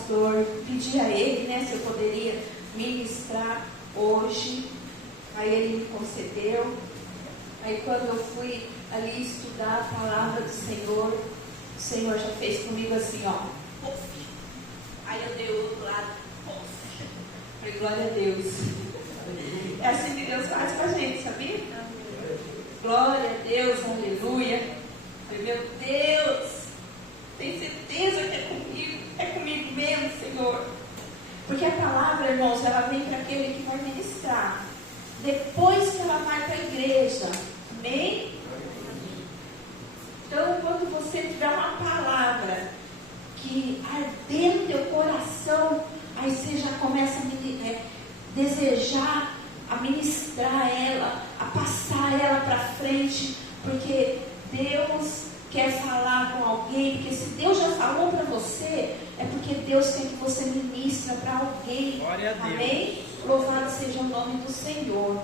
pastor, pedi a ele, né, se eu poderia ministrar hoje. Aí ele me concedeu. Aí quando eu fui ali estudar a palavra do Senhor, o Senhor já fez comigo assim, ó, pof. Aí eu dei o outro lado, pof. Falei, glória a Deus. É assim que Deus faz com a gente, sabia? Glória a Deus, aleluia. Falei, meu Deus, tem certeza que é comigo mesmo, Senhor. Porque a palavra, irmãos, ela vem para aquele que vai ministrar. Depois que ela vai para a igreja. Amém? Então, quando você tiver uma palavra que arder no teu coração, aí você já começa a desejar, a ministrar ela, a passar ela para frente, porque Deus quer falar com alguém, porque se Deus já falou para você, é porque Deus quer que você ministra para alguém. Glória a Deus. Amém? Louvado seja o nome do Senhor.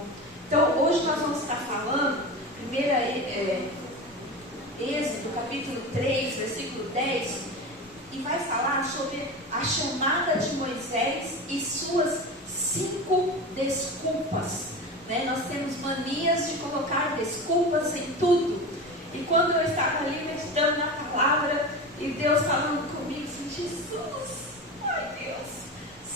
Então, hoje nós vamos estar falando, Êxodo, capítulo 3, versículo 10, e vai falar sobre a chamada de Moisés e suas 5 desculpas. Né? Nós temos manias de colocar desculpas em tudo. E quando eu estava ali meditando na palavra, e Deus falando comigo assim, Jesus, ai Deus,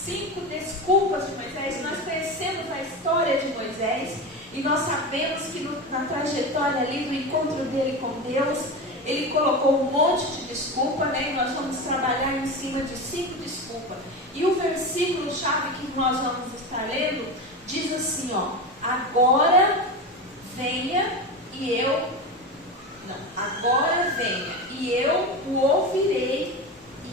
5 desculpas de Moisés. Nós conhecemos a história de Moisés e nós sabemos que na trajetória ali do encontro dele com Deus, ele colocou um monte de desculpa, né? E nós vamos trabalhar em cima de 5 desculpas. E o versículo chave que nós vamos estar lendo diz assim, ó, agora venha e eu o ouvirei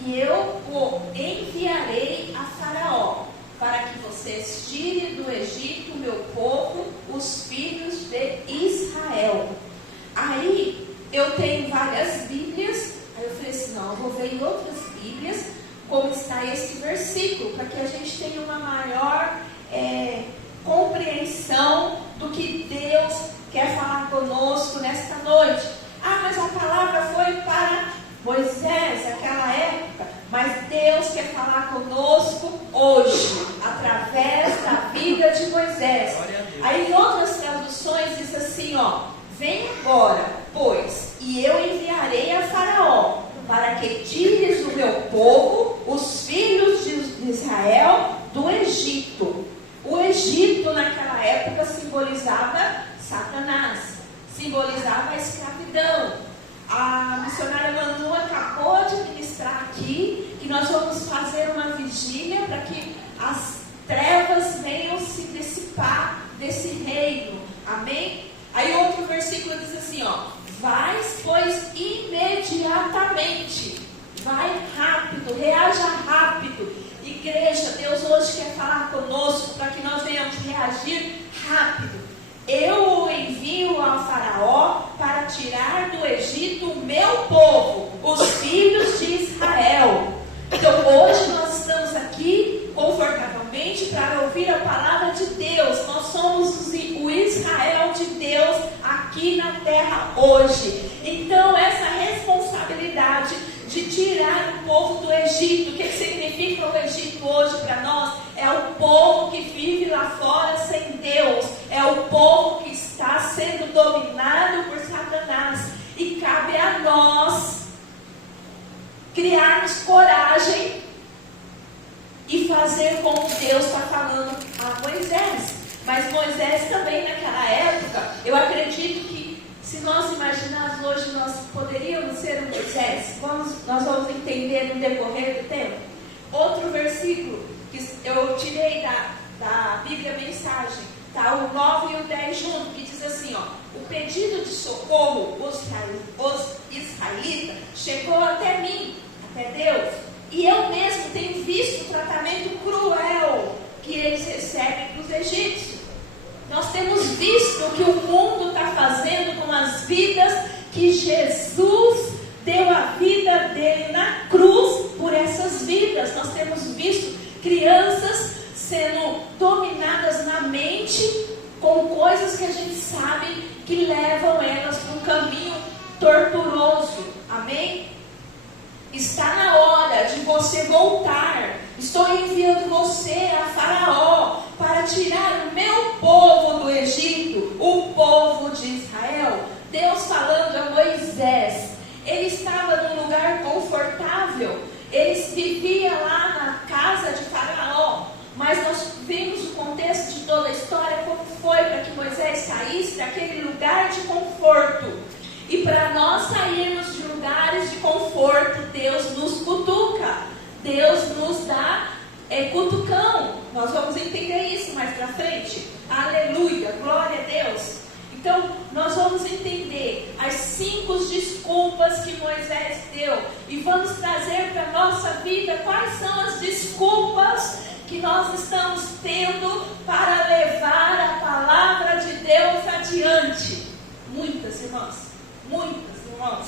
e eu o enviarei a Faraó, para que vocês tirem do Egito o meu povo, os filhos de Israel. Aí eu tenho várias Bíblias, aí eu falei assim, não, eu vou ver em outras Bíblias como está esse versículo, para que a gente tenha uma maior compreensão do que Deus quer falar conosco nesta noite. Ah, mas a palavra foi para Moisés naquela época, mas Deus quer falar conosco hoje, através da vida de Moisés. Aí em outras traduções diz assim, ó, vem agora, pois, e eu enviarei a Faraó, para que tires o meu povo, os filhos de Israel, do Egito. O Egito naquela época simbolizava Satanás, simbolizava a escravidão. A missionária Manu acabou de ministrar aqui que nós vamos fazer uma vigília para que as trevas venham se dissipar desse reino. Amém? Aí outro versículo diz assim, ó, vais, pois, imediatamente. Vai rápido, reaja rápido. Igreja, Deus hoje quer falar conosco para que nós venhamos reagir rápido. Eu o envio ao Faraó para tirar do Egito o meu povo, os filhos de Israel. Então hoje nós estamos aqui confortavelmente para ouvir a palavra de Deus. Nós somos o Israel de Deus aqui na terra hoje. Então essa responsabilidade de tirar o povo do Egito, o que significa o Egito hoje para nós? É o povo que vive lá fora sem Deus, é o povo que está sendo dominado por Satanás, e cabe a nós criarmos coragem e fazer como Deus está falando a Moisés. Mas Moisés também naquela época, eu acredito que se nós imaginarmos hoje, nós poderíamos ser um Moisés. Nós vamos entender no decorrer do tempo. Outro versículo que eu tirei da Bíblia Mensagem, tá? O 9 e o 10 junto, que diz assim, ó, o pedido de socorro, os israelitas, chegou até mim, até Deus, e eu mesmo tenho visto o tratamento cruel que eles recebem dos egípcios. Nós temos visto o que o mundo está fazendo com as vidas que Jesus deu a vida dele na cruz por essas vidas. Nós temos visto crianças sendo dominadas na mente com coisas que a gente sabe que levam elas para um caminho torturoso. Amém? está na hora de você voltar. Estou enviando você a Faraó para tirar o meu povo do Egito, o povo de Israel. Deus falando a Moisés. Ele estava num lugar confortável. Ele vivia lá na casa de Faraó. Mas nós vimos o contexto de toda a história, como foi para que Moisés saísse daquele lugar de conforto. E para nós sairmos de lugares de conforto, Deus nos cutuca. Deus nos dá cutucão. Nós vamos entender isso mais para frente. Aleluia, glória a Deus. Então, nós vamos entender as 5 desculpas que Moisés deu. E vamos trazer para a nossa vida quais são as desculpas que nós estamos tendo para levar a palavra de Deus adiante. Muitas, irmãs. Muitas, irmãos.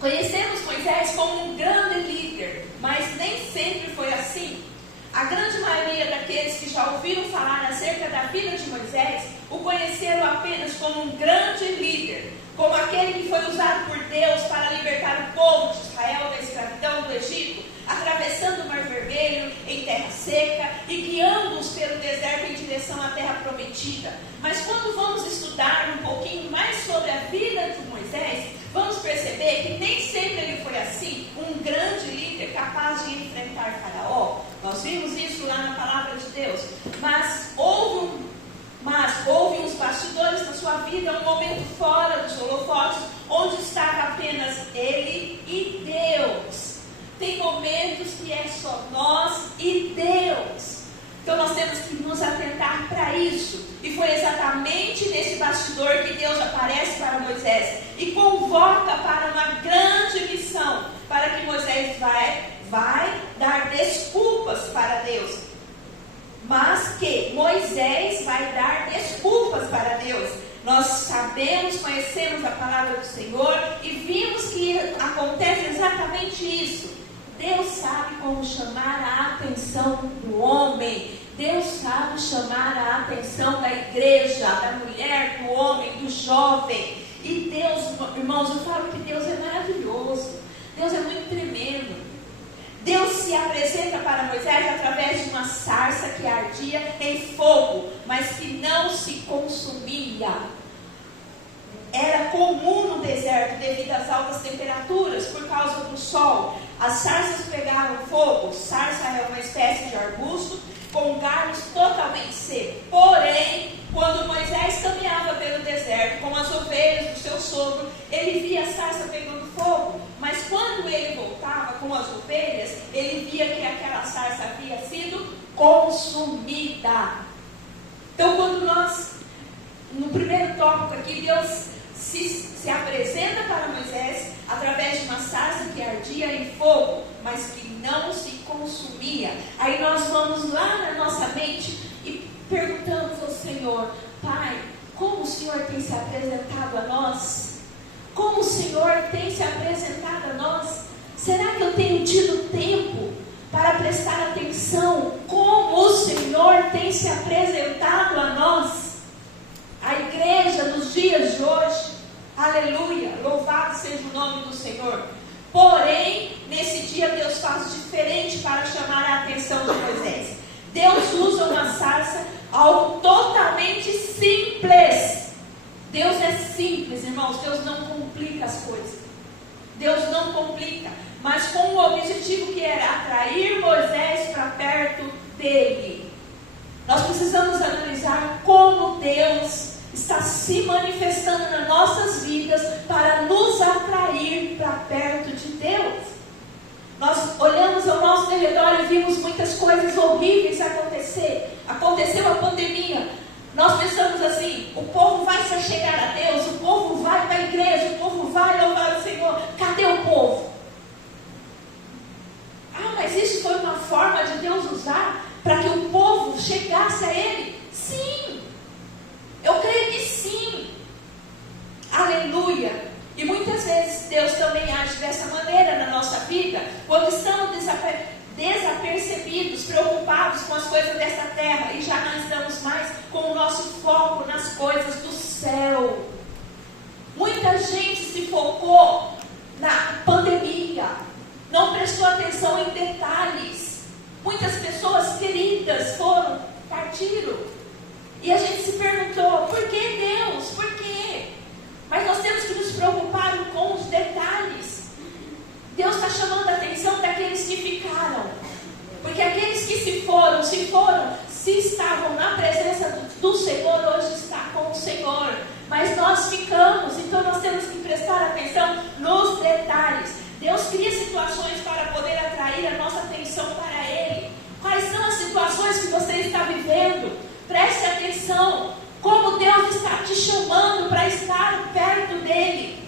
Conhecemos Moisés como um grande líder, mas nem sempre foi assim. A grande maioria daqueles que já ouviram falar acerca da vida de Moisés o conheceram apenas como um grande líder, como aquele que foi usado por Deus para libertar o povo de Israel da escravidão do Egito, atravessando o Mar Vermelho em terra seca e guiando-os pelo deserto em direção à terra prometida. Mas quando vamos estudar um pouquinho mais sobre a vida de Moisés, vamos perceber que nem sempre ele foi assim, um grande líder capaz de enfrentar Faraó. Nós vimos isso lá na palavra de Deus. Mas houve uns bastidores na sua vida, um momento fora dos holofotes, onde estava apenas ele e Deus. Tem momentos que é só nós e Deus. Então nós temos que nos atentar para isso. E foi exatamente nesse bastidor que Deus aparece para Moisés e convoca para uma grande missão, para que Moisés vai dar desculpas para Deus. Mas que Moisés vai dar desculpas para Deus. Nós sabemos, conhecemos a palavra do Senhor e vimos que acontece exatamente isso. Deus sabe como chamar a atenção do homem. Deus sabe chamar a atenção da igreja, da mulher, do homem, do jovem. E Deus, irmãos, eu falo que Deus é maravilhoso. Deus é muito tremendo. Deus se apresenta para Moisés através de uma sarça que ardia em fogo, mas que não se consumia. Era comum no deserto devido às altas temperaturas, por causa do sol. As sarsas pegavam fogo. Sarça é uma espécie de arbusto com galhos totalmente secos. Porém, quando Moisés caminhava pelo deserto com as ovelhas do seu sogro, ele via a sarça pegando fogo. Mas quando ele voltava com as ovelhas, ele via que aquela sarça havia sido consumida. Então, quando nós, no primeiro tópico aqui, Deus se apresenta para Moisés através de uma sarça que ardia em fogo, mas que não se consumia. Aí nós vamos lá na nossa mente e perguntamos ao Senhor: Pai, como o Senhor tem se apresentado a nós? Como o Senhor tem se apresentado a nós? Será que eu tenho tido tempo para prestar atenção como o Senhor tem se apresentado a nós? A igreja nos dias de hoje, aleluia, louvado seja o nome do Senhor. Porém, nesse dia Deus faz diferente para chamar a atenção de Moisés. Deus usa uma sarça, algo totalmente simples. Deus é simples, irmãos. Deus não complica as coisas. Deus não complica, mas com o objetivo que era atrair Moisés para perto dele. Nós precisamos analisar como Deus está se manifestando nas nossas vidas para nos atrair para perto de Deus. Nós olhamos ao nosso redor e vimos muitas coisas horríveis acontecer. Aconteceu a pandemia. Nós pensamos assim: o povo vai se achegar a Deus, o povo vai para a igreja, o povo vai louvar o Senhor. Cadê o povo? Ah, mas isso foi uma forma de Deus usar para que o povo chegasse a Ele? Sim, eu creio que sim. Aleluia. E muitas vezes Deus também age dessa maneira na nossa vida, quando estamos desapercebidos, preocupados com as coisas dessa terra e já não estamos mais com o nosso foco nas coisas do céu. Muita gente se focou na pandemia, não prestou atenção em detalhes. Muitas pessoas queridas partiram. E a gente se perguntou, por que Deus? Por quê? Mas nós temos que nos preocupar com os detalhes. Deus está chamando a atenção daqueles que ficaram. Porque aqueles que se foram, se estavam na presença do Senhor, hoje está com o Senhor. Mas nós ficamos, então nós temos que prestar atenção nos detalhes. Deus cria situações para poder atrair a nossa atenção para Ele. Quais são as situações que você está vivendo? Preste atenção, como Deus está te chamando para estar perto dEle.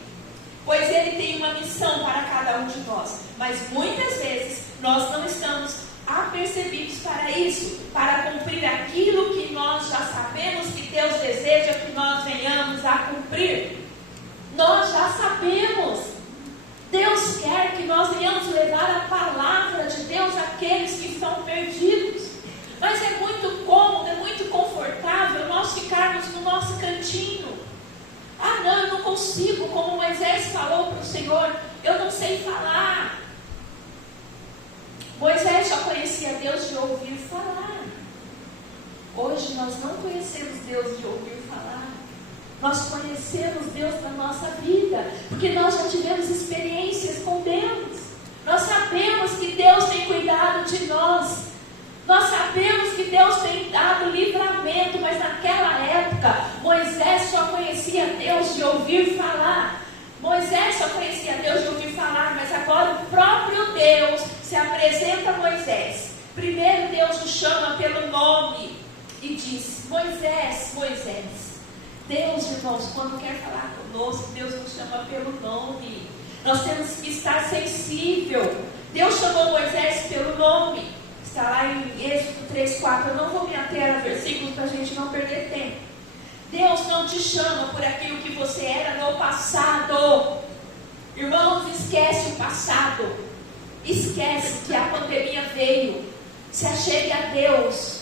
Pois Ele tem uma missão para cada um de nós. Mas muitas vezes nós não estamos apercebidos para isso, para cumprir aquilo que nós já sabemos que Deus deseja que nós venhamos a cumprir. Nós já sabemos. Deus quer que nós venhamos levar a palavra de Deus àqueles que estão perdidos. Mas é muito cômodo, é muito confortável nós ficarmos no nosso cantinho. Ah não, eu não consigo, como Moisés falou para o Senhor, eu não sei falar. Moisés só conhecia Deus de ouvir falar. Hoje nós não conhecemos Deus de ouvir falar. Nós conhecemos Deus na nossa vida, porque nós já tivemos experiências com Deus. Nós sabemos que Deus tem cuidado de nós. Nós sabemos que Deus tem dado livramento, mas naquela época, Moisés só conhecia Deus de ouvir falar. Moisés só conhecia Deus de ouvir falar, mas agora o próprio Deus se apresenta a Moisés. Primeiro Deus o chama pelo nome e diz, Moisés, Moisés. Deus, irmãos, quando quer falar conosco, Deus nos chama pelo nome. Nós temos que estar sensível. Deus chamou Moisés pelo nome. Está lá em Êxodo 3:4. Eu não vou me ater a versículos para a gente não perder tempo. Deus não te chama por aquilo que você era no passado. Irmãos, esquece o passado. Esquece que a pandemia veio. Se achegue a Deus.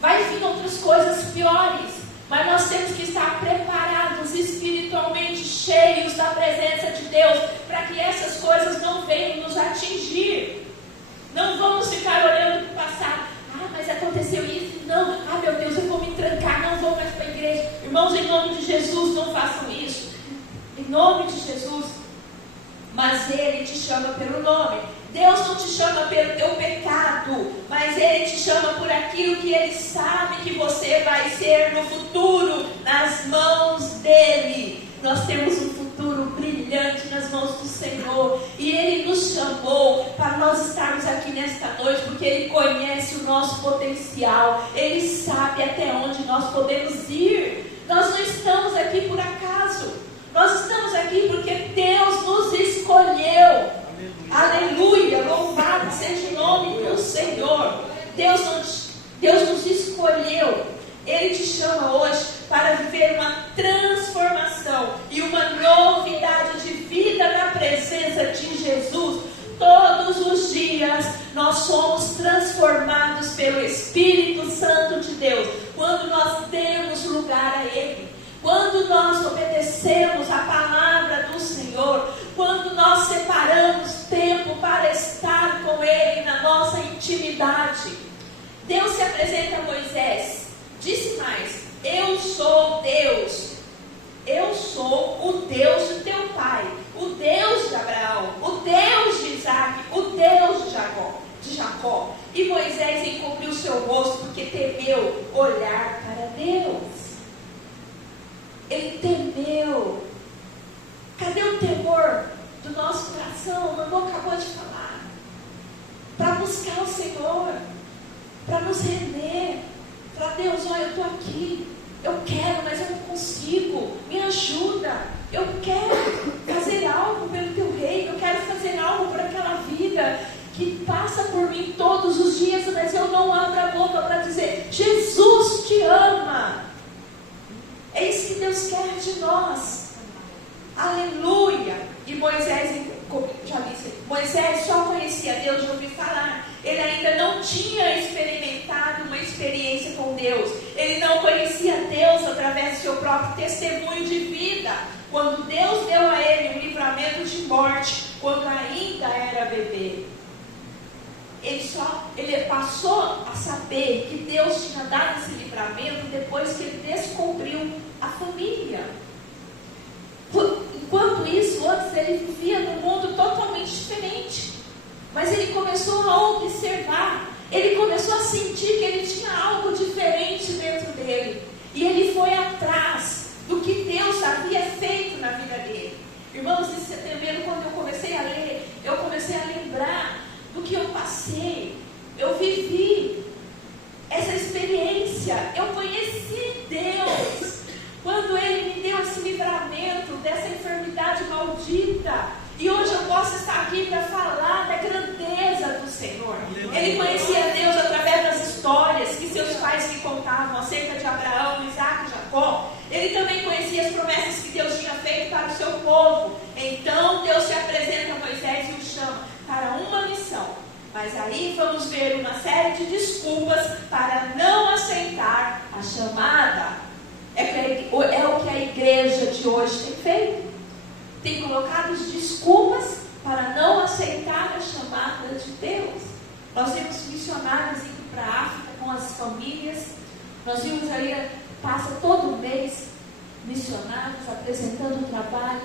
Vai vir outras coisas piores. Mas nós temos que estar preparados espiritualmente, cheios da presença de Deus, para que essas coisas não venham nos atingir. Não vamos ficar olhando para o passado. Ah, mas aconteceu isso. Não, ah meu Deus, eu vou me trancar, não vou mais para a igreja. Irmãos, em nome de Jesus, não façam isso. Em nome de Jesus. Mas Ele te chama pelo nome. Deus não te chama pelo teu pecado, mas Ele te chama por aquilo que Ele sabe que você vai ser no futuro, nas mãos dEle. Nós temos um futuro brilhante nas mãos do Senhor, e Ele nos chamou para nós estarmos aqui nesta noite, porque Ele conhece o nosso potencial, Ele sabe até onde nós podemos ir. Nós não estamos aqui por acaso, nós estamos aqui porque Deus nos escolheu. Aleluia, louvado seja o nome do Senhor. Deus nos escolheu. Ele te chama hoje para viver uma transformação e uma novidade de vida na presença de Jesus. Todos os dias nós somos transformados pelo Espírito Santo de Deus, quando nós demos lugar a Ele, quando nós obedecemos a palavra do Senhor, quando nós separamos tempo para estar com Ele na nossa intimidade. Deus se apresenta a Moisés, disse mais, eu sou Deus, eu sou o Deus de teu pai, o Deus de Abraão, o Deus de Isaac, o Deus de Jacó. E Moisés encobriu seu rosto porque temeu olhar para Deus. Ele temeu. Cadê o temor do nosso coração? O Mamô acabou de falar. Para buscar o Senhor, para nos render. Para Deus, olha, eu estou aqui. Eu quero, mas eu não consigo. Me ajuda. Eu quero fazer algo pelo teu reino. Eu quero fazer algo para aquela vida que passa por mim todos os dias, mas eu não abro a boca para dizer, Jesus te ama. É isso que Deus quer de nós. Aleluia. E Moisés, já disse, Moisés só conhecia Deus de ouvir falar. Ele ainda não tinha experimentado uma experiência com Deus. Ele não conhecia Deus através do seu próprio testemunho de vida. quando Deus deu a ele um livramento de morte, quando ainda era bebê. Ele passou a saber que Deus tinha dado esse livramento depois que ele descobriu a família. Enquanto isso, antes ele vivia num mundo totalmente diferente. Mas ele começou a observar, ele começou a sentir que ele tinha algo diferente dentro dele. E ele foi atrás do que Deus havia feito na vida dele. Irmãos, em setembro, quando eu comecei a ler, eu comecei a lembrar do que eu passei. Eu vivi essa experiência, eu conheci Deus quando Ele me deu esse livramento dessa enfermidade maldita. E hoje eu posso estar aqui para falar da grandeza do Senhor. Ele conhecia Deus através das histórias que seus pais lhe contavam acerca de Abraão, Isaac e Jacó. Ele também conhecia as promessas que Deus tinha feito para o seu povo. Então Deus se apresenta a Moisés e o chama para uma missão. Mas aí vamos ver uma série de desculpas para não aceitar a chamada. É o que a igreja de hoje tem feito. Tem colocado desculpas para não aceitar a chamada de Deus. Nós temos missionários indo para a África com as famílias. Nós vimos aí, passa todo mês missionários apresentando o trabalho.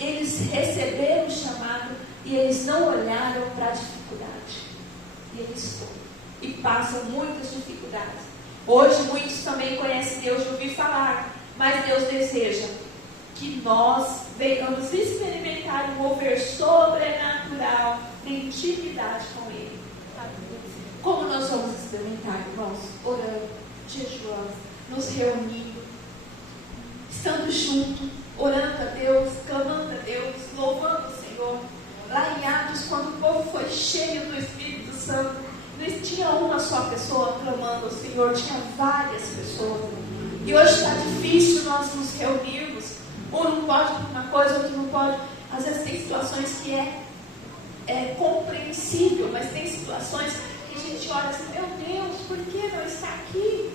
Eles receberam o chamado e eles não olharam para a dificuldade. E eles foram. E passam muitas dificuldades. Hoje muitos também conhecem Deus de ouvir falar, mas Deus deseja que nós venhamos experimentar um mover sobrenatural de intimidade com Ele. Como nós vamos experimentar, irmãos? Orando, jejuando, nos reunindo, estando juntos, orando a Deus, clamando a Deus, louvando o Senhor. Lá em Atos, quando o povo foi cheio do Espírito Santo, não tinha uma só pessoa clamando ao Senhor, tinha várias pessoas. E hoje está difícil nós nos reunirmos. Um não pode uma coisa, outro não pode. Às vezes tem situações que é compreensível, mas tem situações que a gente olha assim, meu Deus, por que não está aqui?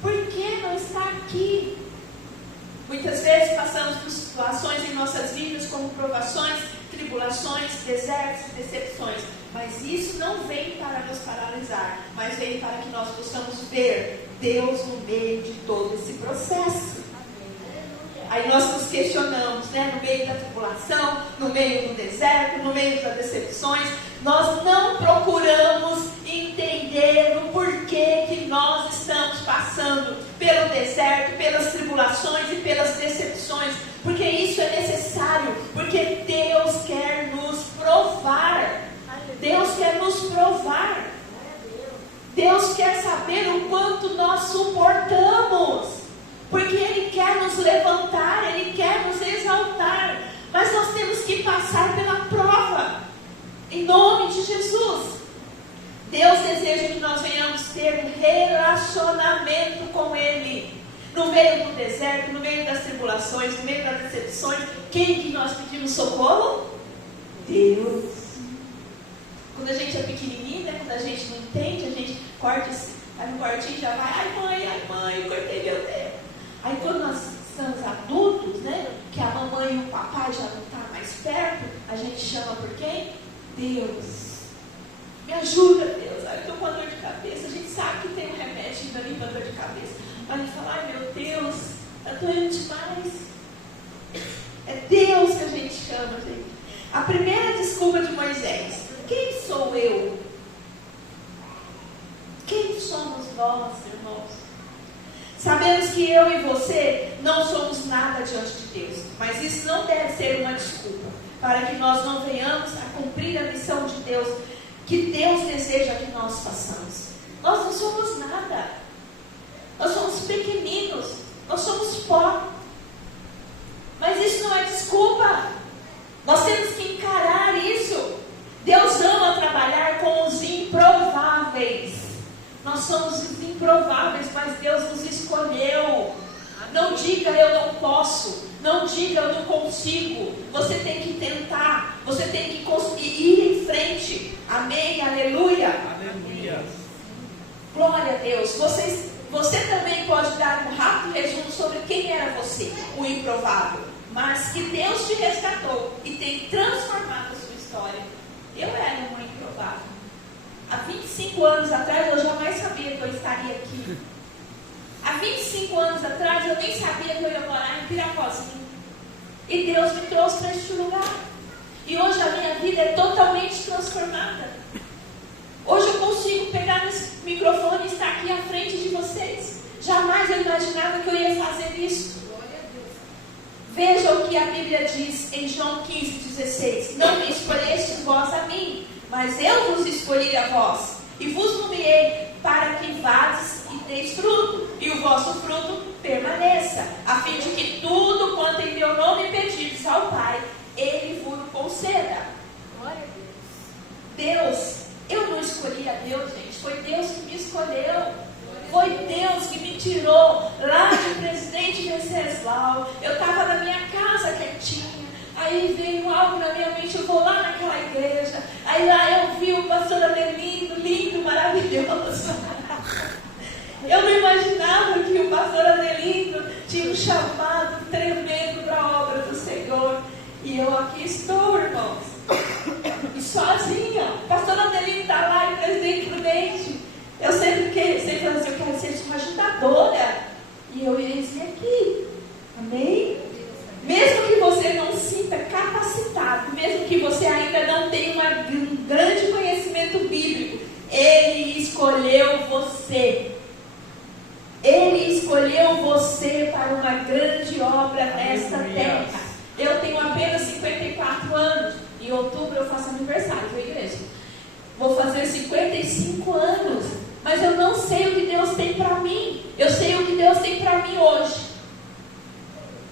Por que não está aqui? Muitas vezes passamos por situações em nossas vidas como provações, tribulações, desertos e decepções. Mas isso não vem para nos paralisar, mas vem para que nós possamos ver Deus no meio de todo esse processo. Aí nós nos questionamos, né? No meio da tribulação, no meio do deserto, no meio das decepções, nós não procuramos entender o porquê que nós estamos passando pelo deserto, pelas tribulações e pelas decepções, porque isso é necessário, porque Deus quer nos provar. Deus quer nos provar. Deus quer saber o quanto nós suportamos. Porque Ele quer nos levantar, Ele quer nos exaltar. Mas nós temos que passar pela prova. Em nome de Jesus. Deus deseja que nós venhamos ter um relacionamento com Ele. No meio do deserto, no meio das tribulações, no meio das decepções. Quem que nós pedimos socorro? Deus. Quando a gente é pequenininha, quando a gente não entende, a gente corta assim, vai no quartinho e já vai, ai mãe, cortei meu dedo. Aí quando nós estamos adultos, né, que a mamãe e o papai já não estão mais perto, a gente chama por quem? Deus. Me ajuda, Deus. Aí eu estou com uma dor de cabeça, a gente sabe que tem um remédio ali para dor de cabeça. Mas a gente fala, ai meu Deus, está doendo demais. É Deus que a gente chama, gente. A primeira desculpa de Moisés. Quem sou eu? Quem somos nós, irmãos? Sabemos que eu e você não somos nada diante de Deus, mas isso não deve ser uma desculpa para que nós não venhamos a cumprir a missão de Deus, que Deus deseja que nós façamos. Nós não somos nada, nós somos pequeninos, nós somos pó, mas isso não é desculpa. Nós temos que encarar isso. Deus ama trabalhar com os improváveis. Nós somos os improváveis, mas Deus nos escolheu. Não diga eu não posso, não diga eu não consigo. Você tem que tentar, você tem que conseguir ir em frente. Amém, aleluia. Aleluia. Glória a Deus. Você também pode dar um rápido resumo sobre quem era você, o improvável. mas que Deus te resgatou e tem transformado a sua história. Eu era uma improvável. Há 25 anos atrás eu jamais sabia que eu estaria aqui. Há 25 anos atrás eu nem sabia que eu ia morar em Pirapozinho. E Deus me trouxe para este lugar. E hoje a minha vida é totalmente transformada. Hoje eu consigo pegar nesse microfone e estar aqui à frente de vocês. Jamais eu imaginava que eu ia fazer isso. Veja o que a Bíblia diz em João 15,16. Não me escolhestes vós a mim, mas eu vos escolhi a vós, e vos nomeei para que vades e deis fruto, e o vosso fruto permaneça, a fim de que tudo quanto em meu nome pedirdes ao Pai, Ele vos conceda. Glória a Deus. Deus, eu não escolhi a Deus, gente, foi Deus que me escolheu. Foi Deus que me tirou lá de Presidente Venceslau. Eu estava na minha casa quietinha. Aí veio algo na minha mente, eu vou lá naquela igreja. Aí lá eu vi o pastor Adelino, lindo, maravilhoso. Eu não imaginava que o pastor Adelino tinha um chamado tremendo para a obra do Senhor. E eu aqui estou, irmãos. E sozinha. O pastor Adelino está lá em Presidente Prudente. Eu sempre falava assim, eu quero ser uma ajudadora. E eu ia dizer aqui. Amém? Mesmo que você não se sinta capacitado, mesmo que você ainda não tenha um grande conhecimento bíblico, Ele escolheu você. Ele escolheu você para uma grande obra nesta terra. Eu tenho apenas 54 anos. Em outubro eu faço aniversário, viu, igreja? Vou fazer 55 anos. Mas eu não sei o que Deus tem para mim. Eu sei o que Deus tem para mim hoje.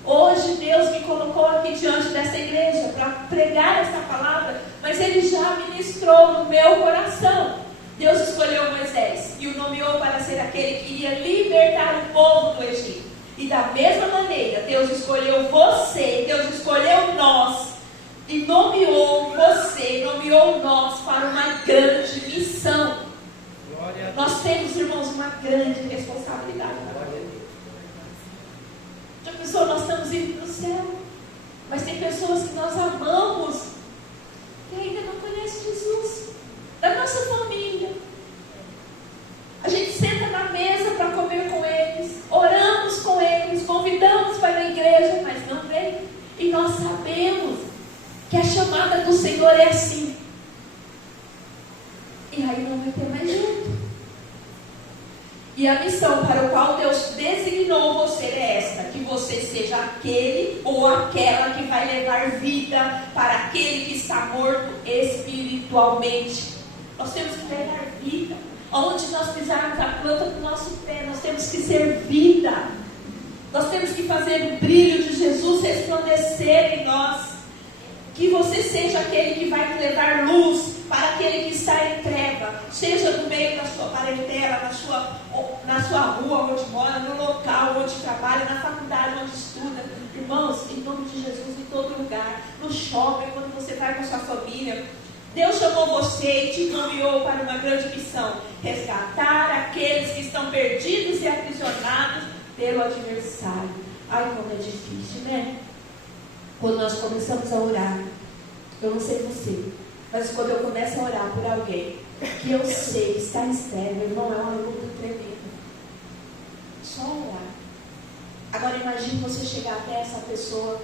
Hoje Deus me colocou aqui diante dessa igreja para pregar essa palavra, mas Ele já ministrou no meu coração. Deus escolheu Moisés e o nomeou para ser aquele que iria libertar o povo do Egito. E da mesma maneira, Deus escolheu você, Deus escolheu nós e nomeou você, nomeou nós para uma grande missão. Nós temos, irmãos, uma grande responsabilidade. Já pensou, nós estamos indo para o céu, mas tem pessoas que nós amamos que ainda não conhecem Jesus, da nossa família. A gente senta na mesa para comer com eles, oramos com eles, convidamos para a igreja, mas não vem. E nós sabemos que a chamada do Senhor é assim. E aí não vai ter mais jeito. E a missão para a qual Deus designou você é esta: que você seja aquele ou aquela que vai levar vida para aquele que está morto espiritualmente. Nós temos que levar vida. Onde nós pisarmos a planta do nosso pé, nós temos que ser vida. Nós temos que fazer o brilho de Jesus resplandecer em nós. Que você seja aquele que vai levar luz para aquele que está em treva, seja no meio da sua parentela, na sua rua onde mora, no local onde trabalha, na faculdade onde estuda. Irmãos, em nome de Jesus, em todo lugar, no shopping, quando você vai com a sua família, Deus chamou você e te nomeou para uma grande missão: resgatar aqueles que estão perdidos e aprisionados pelo adversário. Ai, como é difícil, né? Quando nós começamos a orar, eu não sei você, mas quando eu começo a orar por alguém que eu sei que está estéril, irmão, é uma luta tremenda. Só orar. Agora imagine você chegar até essa pessoa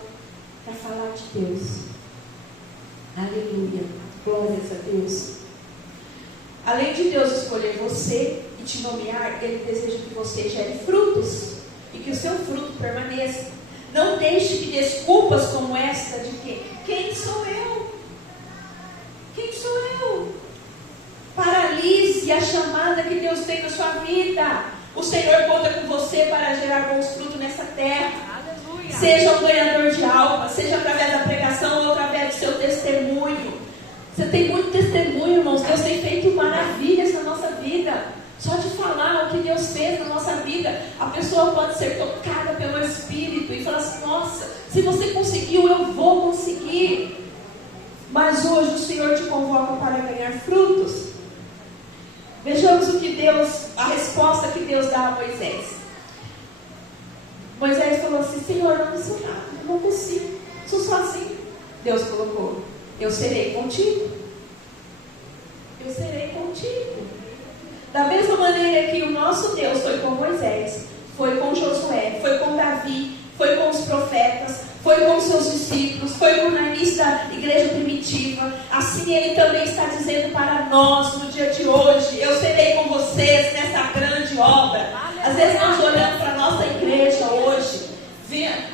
para falar de Deus. Aleluia. Glórias a Deus. Além de Deus escolher você e te nomear, Ele deseja que você gere frutos e que o seu fruto permaneça. Não deixe que desculpas como esta de que quem sou eu? Quem sou eu? Paralise a chamada que Deus tem na sua vida. O Senhor conta com você para gerar bons frutos nessa terra. Aleluia. Seja um ganhador de alma, seja através da pregação ou através do seu testemunho. Você tem muito testemunho, irmãos. Deus tem feito maravilhas na nossa vida. Só de falar o que Deus fez na nossa vida, a pessoa pode ser tocada pelo Espírito e falar assim: nossa, se você conseguiu, eu vou conseguir. Mas hoje o Senhor te convoca para ganhar frutos. Vejamos a resposta que Deus dá a Moisés. Moisés falou falou assim: Senhor, não sou nada, eu não consigo, sou sozinho. Deus colocou: eu serei contigo. Eu serei contigo. Da mesma maneira que o nosso Deus foi com Moisés, foi com Josué, foi com Davi, foi com os profetas, foi com os seus discípulos, foi com o início da igreja primitiva, assim Ele também está dizendo para nós no dia de hoje: eu serei com vocês nessa grande obra. Às vezes nós olhamos para a nossa igreja hoje,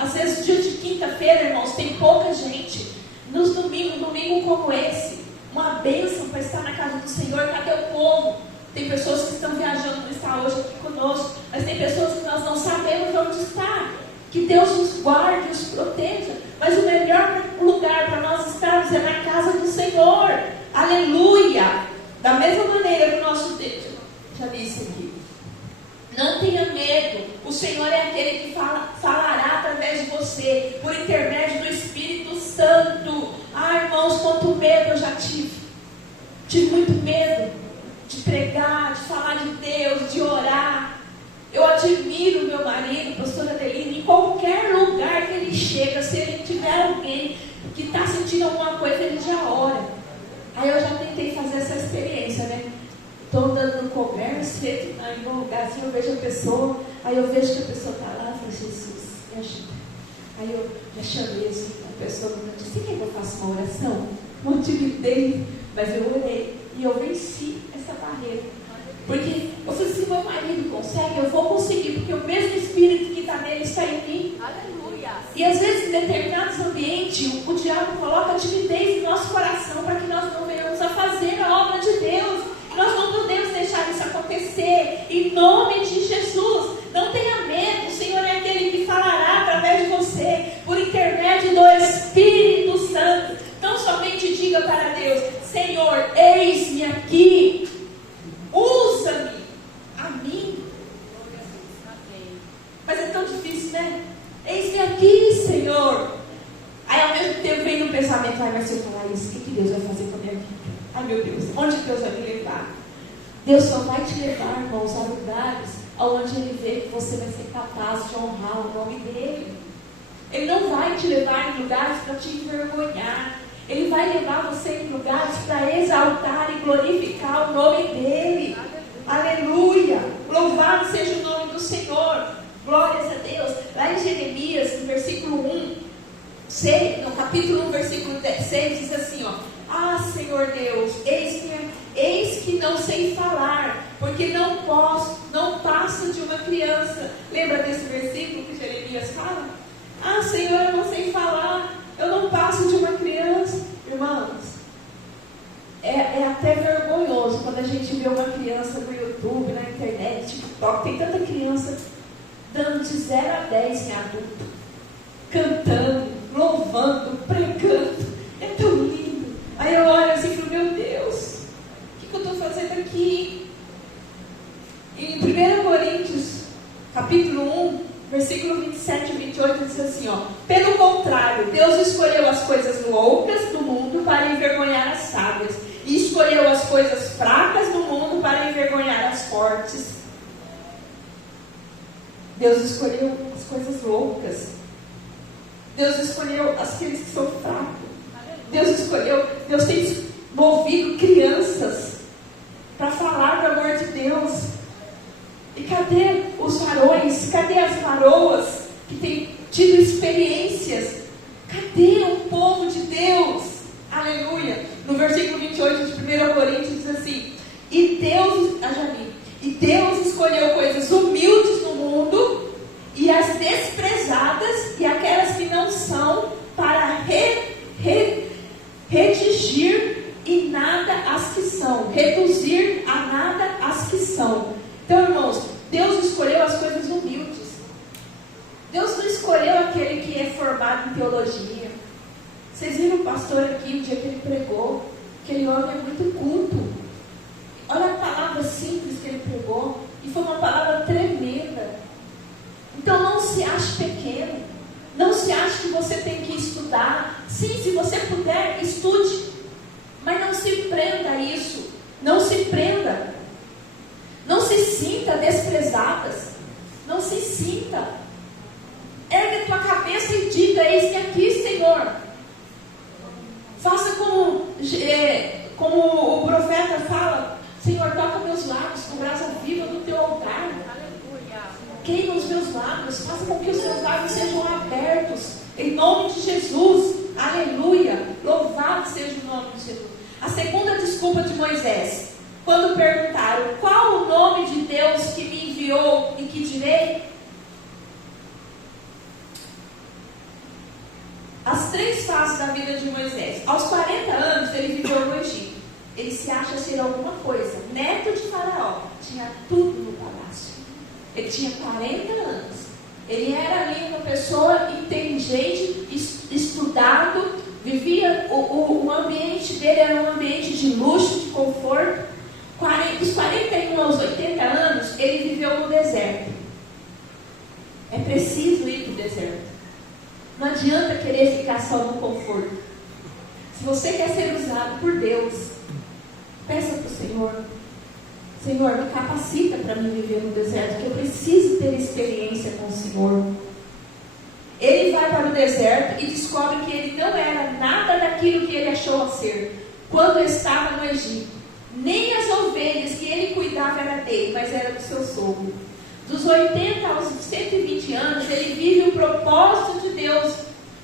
às vezes dia de quinta-feira, irmãos, tem pouca gente. Nos domingos, domingo como esse, uma bênção para estar na casa do Senhor. Cadê o povo? Tem pessoas que estão viajando, não está hoje aqui conosco, mas tem pessoas que nós não sabemos onde está. Que Deus nos guarde, nos proteja. Mas o melhor lugar para nós estarmos é na casa do Senhor. Aleluia! Da mesma maneira que o nosso Deus, já disse aqui, não tenha medo. O Senhor é aquele que falará através de você, por intermédio do Espírito Santo. Ah, irmãos, quanto medo eu já tive. Tive muito medo de pregar, de falar de Deus, de orar. Eu admiro meu marido, pastor Adelino, em qualquer lugar que ele chega, se ele tiver alguém que está sentindo alguma coisa, ele já ora. Aí eu já tentei fazer essa experiência, né? Estou andando no comércio, em algum lugar assim, eu vejo a pessoa, aí eu vejo que a pessoa está lá, eu falo: Jesus, me ajuda. Aí eu já chamei assim, a pessoa me disse: você quer que eu faça uma oração? Não intimidei, mas eu orei e eu venci essa barreira. Porque eu falei assim: meu marido consegue, eu vou conseguir, porque o mesmo Espírito que está nele está em mim. Aleluia. E às vezes em determinados ambientes o diabo coloca timidez em nosso coração para que nós não venhamos a fazer a obra de Deus. E nós não podemos deixar isso acontecer. Em nome de Jesus, não tenha medo. O Senhor é aquele que falará através de você, por intermédio do Espírito Santo. Não somente diga para Deus: Senhor, eis-me aqui, usa-me, a mim. Mas é tão difícil, né? Eis-me aqui, Senhor. Aí ao mesmo tempo vem no pensamento: ai, mas se eu falar isso, o que Deus vai fazer com a minha vida? Ai, meu Deus, onde Deus vai me levar? Deus só vai te levar, irmãos, a lugares onde Ele vê que você vai ser capaz de honrar o nome dEle. Ele não vai te levar em lugares para te envergonhar. Ele vai levar você em lugares para exaltar e glorificar o nome dEle. Aleluia! Louvado seja o nome do Senhor. Glórias a Deus. Lá em Jeremias, no versículo 1, no capítulo 1, versículo 6, diz assim, ó: ah, Senhor Deus, eis que não sei falar, porque não passo de uma criança. Lembra desse versículo que Jeremias fala? Ah, Senhor, eu não sei falar, eu não passo de uma criança. Irmãos, é até vergonhoso quando a gente vê uma criança no YouTube, na internet, TikTok. Tem tanta criança dando de 0 a 10 em adulto, cantando, louvando, pregando. É tão lindo. Aí eu olho assim e falo: meu Deus, o que eu estou fazendo aqui? Em 1 Coríntios, capítulo 1, versículo 27 e 28, diz assim, ó: pelo contrário, Deus escolheu as coisas loucas do mundo para envergonhar as sábias, e escolheu as coisas fracas do mundo para envergonhar as fortes. Deus escolheu as coisas loucas. Deus escolheu aqueles que são fracos. Deus tem movido crianças para falar do amor de Deus. E cadê os varões? Cadê as varoas que têm tido experiências? Cadê o povo de Deus? Aleluia! No versículo 28 de 1 Coríntios diz assim: e Deus escolheu coisas humildes no mundo, e as desprezadas e aquelas que não são, para redigir em nada as que são, reduzir a nada as que são. Então, irmãos, Deus escolheu as coisas humildes. Deus não escolheu aquele que é formado em teologia. Vocês viram o pastor aqui, o dia que ele pregou? Aquele homem é muito culto. Olha a palavra simples que ele pregou. E foi uma palavra tremenda. Então não se ache pequeno. Não se ache que você tem que estudar. Sim, se você puder, estude. Mas não se prenda a isso. Não se prenda. Não se sinta desprezadas. Não se sinta. Ergue queima os meus lábios, faça com que os meus lábios sejam abertos, em nome de Jesus, aleluia, louvado seja o nome de Jesus. A segunda desculpa de Moisés, quando perguntaram, qual o nome de Deus que me enviou e que direi? As 3 fases da vida de Moisés. Aos 40 anos ele viveu no Egito. Ele se acha ser alguma coisa, neto de Faraó, tinha tudo no palácio. Ele tinha 40 anos. Ele era ali uma pessoa inteligente, estudado, vivia, o ambiente dele era um ambiente de luxo, de conforto. Dos 41 aos 80 anos, ele viveu no deserto. É preciso ir para o deserto. Não adianta querer ficar só no conforto. Se você quer ser usado por Deus, peça para o Senhor. Senhor, me capacita para me viver no deserto, que eu preciso ter experiência com o Senhor. Ele vai para o deserto e descobre que ele não era nada daquilo que ele achou a ser quando estava no Egito. Nem as ovelhas que ele cuidava era dele, mas era do seu sogro. Dos 80 aos 120 anos, ele vive o propósito de Deus.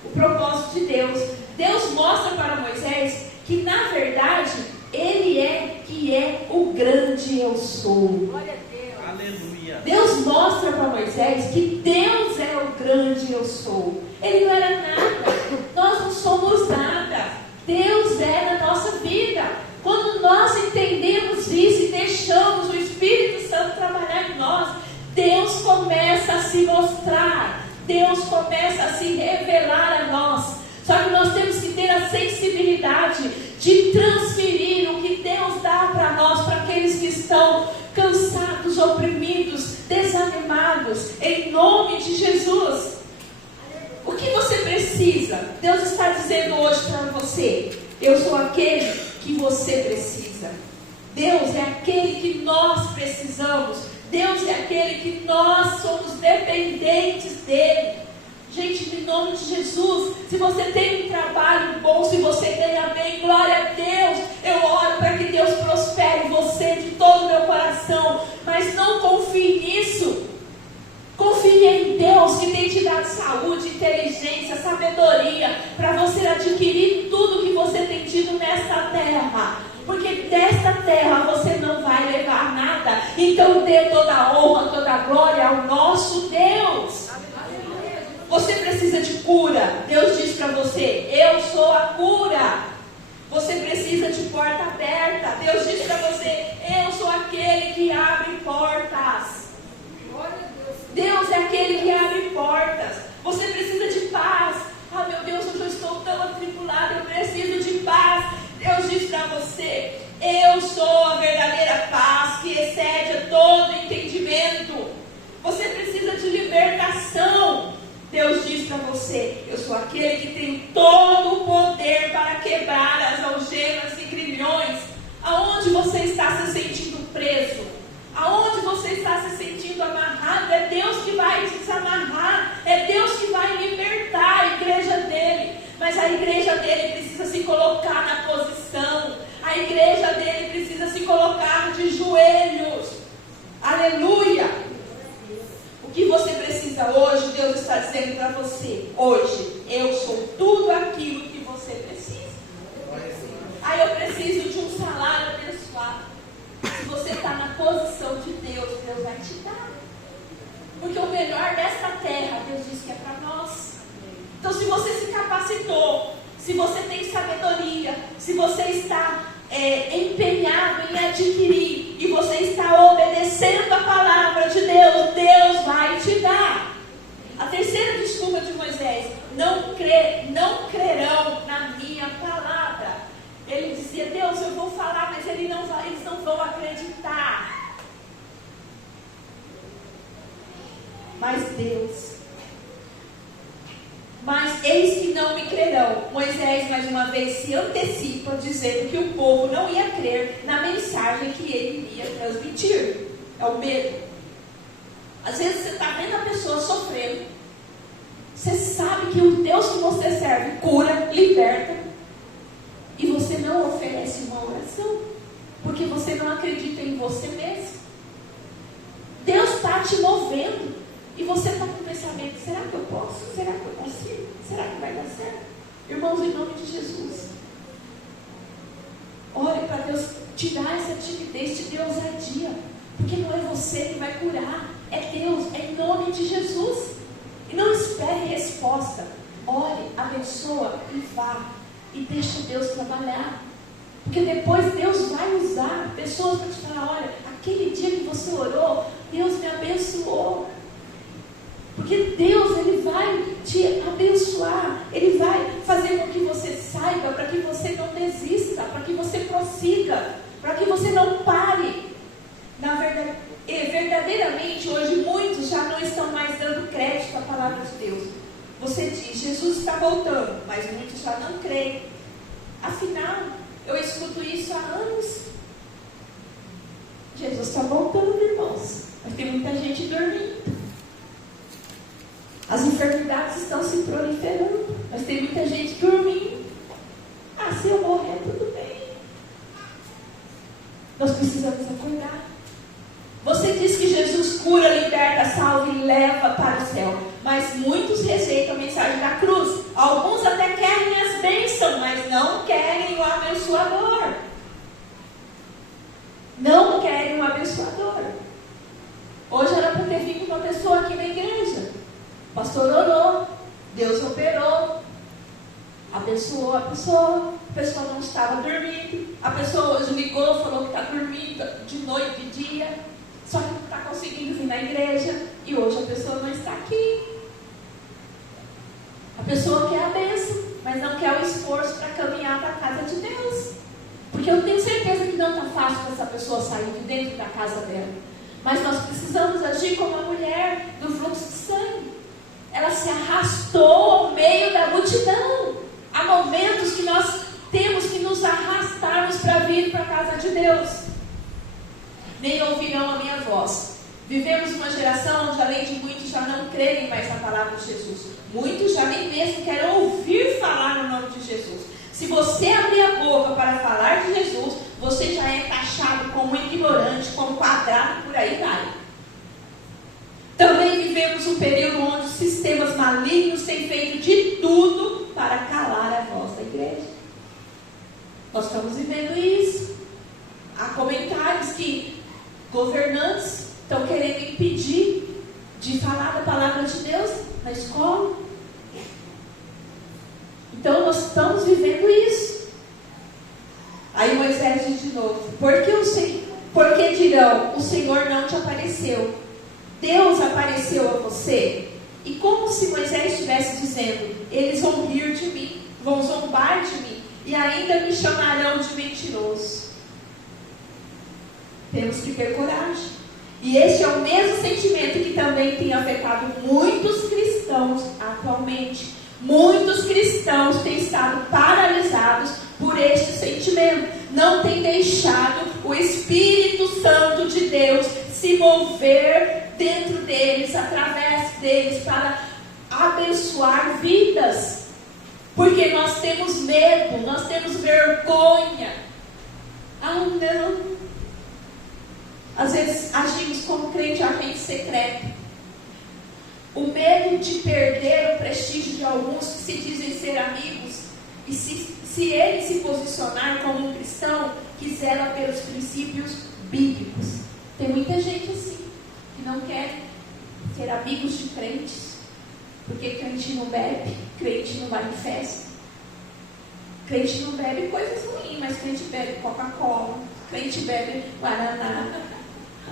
O propósito de Deus. Deus mostra para Moisés que, na verdade, ele é que é o grande eu sou. Glória a Deus. Aleluia. Deus mostra para Moisés que Deus é o grande eu sou. Ele não era nada. Nós não somos nada. Deus é na nossa vida. Quando nós entendemos isso e deixamos o Espírito Santo trabalhar em nós, Deus começa a se mostrar. Deus começa a se revelar a nós. Só que nós temos que ter a sensibilidade de transferir o que Deus dá para nós, para aqueles que estão cansados, oprimidos, desanimados, em nome de Jesus. O que você precisa? Deus está dizendo hoje para você: eu sou aquele que você precisa. Deus é aquele que nós precisamos. Deus é aquele que nós somos dependentes dele. Gente, em nome de Jesus, se você tem um trabalho bom, se você ganha bem, glória a Deus. Eu oro para que Deus prospere você de todo o meu coração. Mas não confie nisso. Confie em Deus que tem te dado saúde, inteligência, sabedoria, para você adquirir tudo que você tem tido nesta terra. Porque desta terra você não vai levar nada. Então dê toda a honra, toda a glória ao nosso Deus. Você precisa de cura. Deus diz para você: eu sou a cura. Você precisa de porta aberta. Deus diz para você: eu sou aquele que abre portas. Deus é aquele que abre portas. Você precisa de paz. Ah, meu Deus, hoje eu estou tão atribulado, eu preciso de paz. Deus diz para você: eu sou a verdadeira paz que excede todo entendimento. Você precisa de libertação. Deus diz para você: eu sou aquele que tem todo o poder para quebrar as algemas e grilhões. Aonde você está se sentindo preso? Aonde você está se sentindo amarrado? É Deus que vai desamarrar. É Deus que vai libertar a igreja dele. Mas a igreja dele precisa se colocar na posição. A igreja dele precisa se colocar de joelhos. Aleluia! O que você precisa hoje, Deus está dizendo para você: hoje, eu sou tudo aquilo que você precisa. Aí eu preciso de um salário abençoado. Se você está na posição de Deus, Deus vai te dar. Porque o melhor desta terra, Deus diz que é para nós. Então, se você se capacitou, se você tem sabedoria, se você está empenhado em adquirir e você está obedecendo a palavra de Deus, Deus vai te dar. A terceira desculpa de Moisés: não crerão na minha palavra. Ele dizia: Deus, eu vou falar, mas eles não vão acreditar. Mas eis que não me crerão. Moisés, mais uma vez, se antecipa, dizendo que o povo não ia crer na mensagem que ele iria transmitir. É o medo. Às vezes você está vendo a pessoa sofrendo. Você sabe que o Deus que você serve cura, liberta. E você não oferece uma oração. Porque você não acredita em você mesmo. Deus está te movendo. E você está com o pensamento, será que eu posso? Será que eu consigo? Será que vai dar certo? Irmãos, em nome de Jesus, ore para Deus te dar essa timidez, te dê ousadia. Porque não é você que vai curar, é Deus, é em nome de Jesus. E não espere resposta. Ore, abençoa e vá. E deixa Deus trabalhar. Porque depois Deus vai usar pessoas para te falar, olha, aquele dia que você orou, Deus me abençoou. Porque Deus, Ele vai te abençoar. Ele vai fazer com que você saiba, para que você não desista, para que você prossiga, para que você não pare. Na verdade, verdadeiramente, hoje muitos já não estão mais dando crédito à palavra de Deus. Você diz, Jesus está voltando, mas muitos já não creem. Afinal, eu escuto isso há anos. Jesus está voltando, irmãos, mas tem muita gente dormindo. As enfermidades estão se proliferando, mas tem muita gente dormindo. Ah, se eu morrer, tudo bem. Nós precisamos acordar. Você diz que Jesus cura, liberta, salva e leva para o céu, mas muitos rejeitam a mensagem da cruz. Alguns até querem as bênçãos, mas não querem o abençoador. Não querem o abençoador. Hoje era para ter vindo uma pessoa aqui na igreja. O pastor orou, Deus operou, abençoou a pessoa não estava dormindo. A pessoa hoje ligou, falou que está dormindo de noite e de dia, só que não está conseguindo vir na igreja, e hoje a pessoa não está aqui. A pessoa quer a bênção, mas não quer o esforço para caminhar para a casa de Deus. Porque eu tenho certeza que não está fácil para essa pessoa sair de dentro da casa dela. Mas nós precisamos agir como a mulher do fluxo de sangue. Ela se arrastou ao meio da multidão. Há momentos que nós temos que nos arrastarmos para vir para a casa de Deus. Nem ouvirão a minha voz. Vivemos uma geração onde, além de muitos já não crerem mais na palavra de Jesus, muitos já nem mesmo querem ouvir falar no nome de Jesus. Se você abrir a boca para falar de Jesus, você já é taxado como ignorante, como quadrado, por aí vai. Também vivemos um período onde os sistemas malignos têm feito de tudo para calar a voz da igreja. Nós estamos vivendo isso. Há comentários que governantes estão querendo impedir de falar da palavra de Deus na escola. Então nós estamos vivendo isso. Aí Moisés diz de novo, porque dirão, o Senhor não te apareceu. Deus apareceu a você. E como se Moisés estivesse dizendo, eles vão rir de mim, vão zombar de mim, e ainda me chamarão de mentiroso. Temos que ter coragem. E este é o mesmo sentimento que também tem afetado muitos cristãos atualmente. Muitos cristãos têm estado paralisados por este sentimento. Não têm deixado o Espírito Santo de Deus se mover dentro deles, através deles, para abençoar vidas. Porque nós temos medo, nós temos vergonha. Ah, não. Às vezes agimos como crente agente secreto. O medo de perder o prestígio de alguns que se dizem ser amigos. E se ele se posicionar como um cristão que zela pelos princípios bíblicos. Tem muita gente assim, que não quer ser amigos de crentes. Porque crente não bebe, crente não vai em festa. Crente não bebe coisas ruins, mas crente bebe Coca-Cola, crente bebe Guaraná,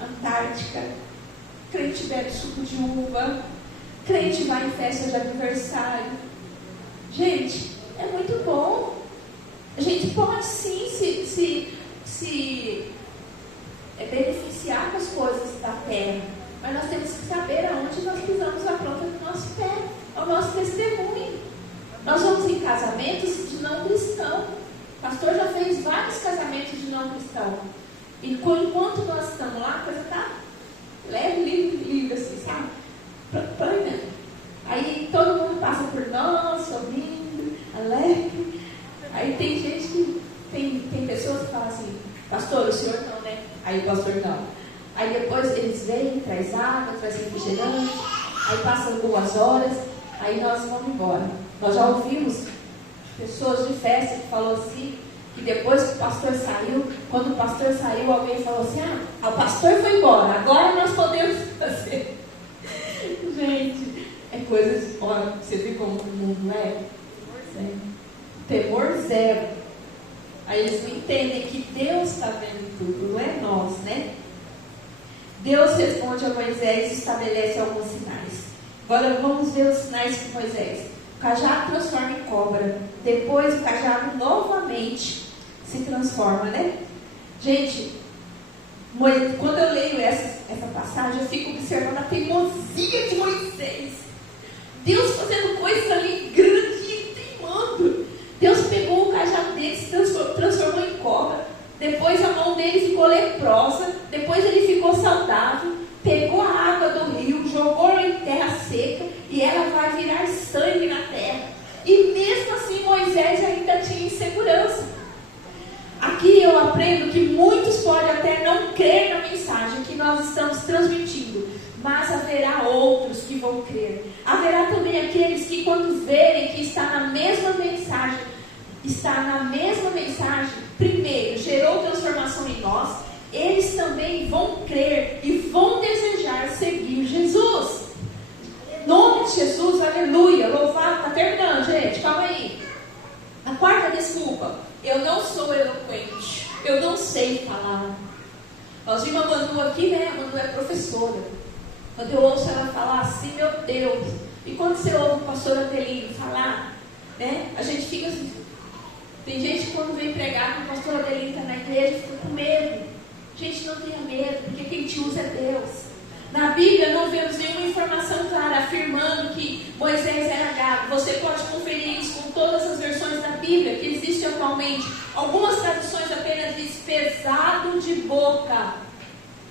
Antártica, crente bebe suco de uva, crente vai em festa de aniversário. Gente, é muito bom. A gente pode sim se beneficiar com as coisas da terra, mas nós temos que saber aonde nós pisamos a planta do nosso pé, ao nosso testemunho. Nós vamos em casamentos de não cristão. O pastor já fez vários casamentos de não cristão. E enquanto nós estamos lá, a coisa está leve, livre, assim, sabe? Plana. Aí todo mundo passa por nós, sorrindo, alegre. Aí tem gente que, tem pessoas que falam assim, pastor, o senhor não, né? Aí o pastor não. Aí depois eles vêm, traz água, traz refrigerante. Aí passam 2 horas, aí nós vamos embora. Nós já ouvimos pessoas de festa que falou assim, que depois que o pastor saiu, quando o pastor saiu, alguém falou assim, o pastor foi embora, agora nós podemos fazer. Gente, é coisa de fora. Você viu como o mundo é? Temor zero. Aí eles não entendem que Deus está vendo tudo, não é nós, né? Deus responde a Moisés e estabelece alguns sinais. Agora vamos ver os sinais de Moisés. O cajado transforma em cobra. Depois o cajado novamente se transforma, né? Gente, quando eu leio essa passagem, eu fico observando a teimosia de Moisés. Deus fazendo coisas ali grandes e teimando. Deus pegou o cajado dele, se transformou em cobra. Depois a mão dele ficou leprosa. Depois ele ficou saudável. Pegou a água do rio, jogou em terra seca e ela vai virar sangue na terra. E mesmo assim Moisés ainda tinha insegurança. Aqui eu aprendo que muitos podem até não crer na mensagem que nós estamos transmitindo, mas haverá outros que vão crer. Haverá também aqueles que, quando verem que está na mesma mensagem, primeiro gerou transformação em nós, eles também vão crer e vão desejar seguir Jesus. Em nome de Jesus, aleluia, louvado. Está terminando, gente, calma aí. A 4ª desculpa: eu não sou eloquente, eu não sei falar. Nós vimos a Manu aqui, né? A Manu é professora. Quando eu ouço ela falar assim, meu Deus. E quando você ouve o pastor Adelino falar, né? A gente fica assim. Tem gente que quando vem pregar com o pastor Adelino está na igreja, fica com medo. Gente, não tenha medo, porque quem te usa é Deus. Na Bíblia não vemos nenhuma informação clara afirmando que Moisés era gago. Você pode conferir isso com todas as versões da Bíblia que existem atualmente. Algumas traduções apenas diz pesado de boca.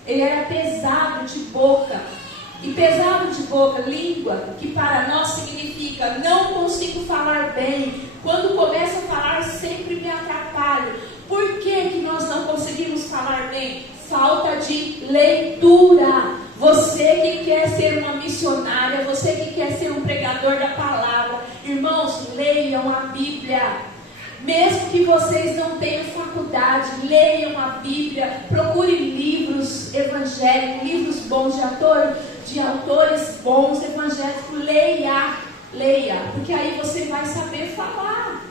Ele era pesado de boca. E pesado de boca, língua, que para nós significa não consigo falar bem. Quando começo a falar, sempre me atrapalho. Por que nós não conseguimos falar bem? Falta de leitura. Você que quer ser uma missionária, você que quer ser um pregador da palavra, irmãos, leiam a Bíblia. Mesmo que vocês não tenham faculdade, leiam a Bíblia, procurem livros evangélicos, livros bons de autores bons evangélicos, leia, porque aí você vai saber falar.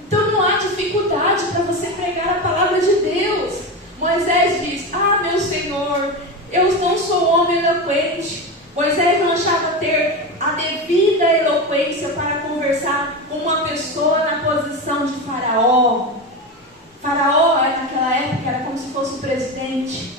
Então não há dificuldade para você pregar a palavra de Deus. Moisés diz, meu Senhor, eu não sou homem eloquente. Moisés não achava ter a devida eloquência para conversar com uma pessoa na posição de Faraó. Faraó, naquela época, era como se fosse o presidente.